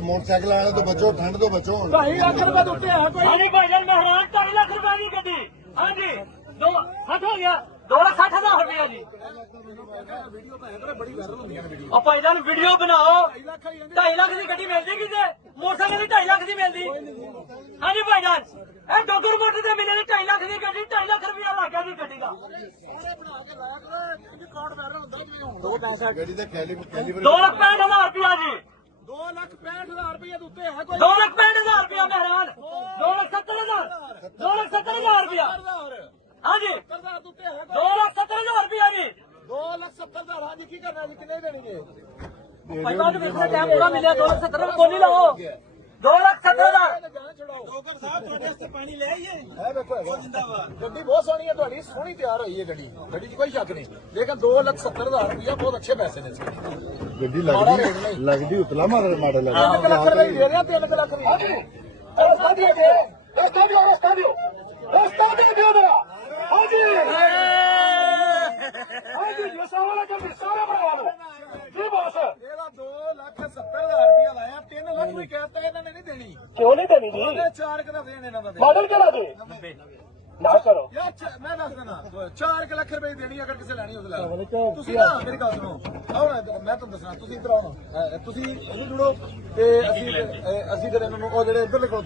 Motorcycle वाले तो बचो, ठंड तो बचो। 2.5 लाख रुपए तो उत्ते है कोई। हाँ जी भाईजान मेहरान 2.5 लाख रुपए की गड्डी। हाँ जी 2 हो गया 2,60,000 रुपया जी। और भाईजान वीडियो बनाओ 2.5 लाख की गड्डी मिल जाएगी मोटरसाइकिल 2.5 लाख की मिलती। हाँ जी भाईजान डोगर मोटर से मिले 2.5 लाख की गड्डी 2.5 लाख रुपया लग गया जी गड्डी का। गाड़ी का कैलिबर 2,65,000 रुपया जी। 2,65,000 रुपए तो उत्ते है कोई। 2,65,000 रुपया मेहरान 2,70,000 2,70,000 रुपया। हाँ जी 2,70,000 रुपया जी। 2,70,000 हाँ जी की करना जी कितने देनी जी। भाईजान कितने टाइम पूरा मिले 2,70,000 को नहीं लाओ 2,70,000। पानी ले आइए गड्डी बहुत सोहनी है ਤੁਹਾਡੀ ਸੋਹਣੀ ਤਿਆਰ ਹੋਈ ਹੈ ਗੱਡੀ 'ਚ ਕੋਈ ਸ਼ੱਕ ਨਹੀਂ ਲੇਕਿन 2,70,000 रुपया बहुत अच्छे पैसे ने गड्डी लगदी उतला मॉडल है। 3 लाख रुपए दे रहे हैं 3 लाख रुपए रास्ता दियो मेरा। हाँ जी जो सारा काम सारा बनवा दो जी बॉस। ਇਹਦਾ 2,70,000 रुपया ਲਾਇਆ 3 ਲੱਖ ਵੀ ਕਹਿਤਾ ਇਹਨਾਂ ਨੇ ਨਹੀਂ ਦੇਣੀ। क्यों नहीं देनी जी 4 ਲੱਖ ਦੇਣ ਇਹਨਾਂ ਦਾ मॉडल करा दे ना करो ਯਾਰ ਮੈਂ ਦੱਸ ਦੇਣਾ 4 ਲੱਖ ਰੁਪਏ ਦੇਣੀ ਅਗਰ ਕਿਸੇ ਲੈਣੀ ਹੋਵੇ ਲੈ ਤੁਸੀਂ ਨਾ ਮੇਰੀ ਗੱਲ ਸੁਣੋ ਆਓ ਨਾ ਮੈਂ ਤੁਹਾਨੂੰ ਦੱਸਣਾ ਤੁਸੀਂ ਇੱਧਰ ਆਓ ਨਾ ਤੁਸੀਂ ਇਹਨੂੰ ਜੁੜੋ ਤੇ ਅਸੀਂ ਫਿਰ ਇਹਨਾਂ ਨੂੰ ਉਹ ਜਿਹੜੇ ਇੱਧਰ ਲਿਖੋ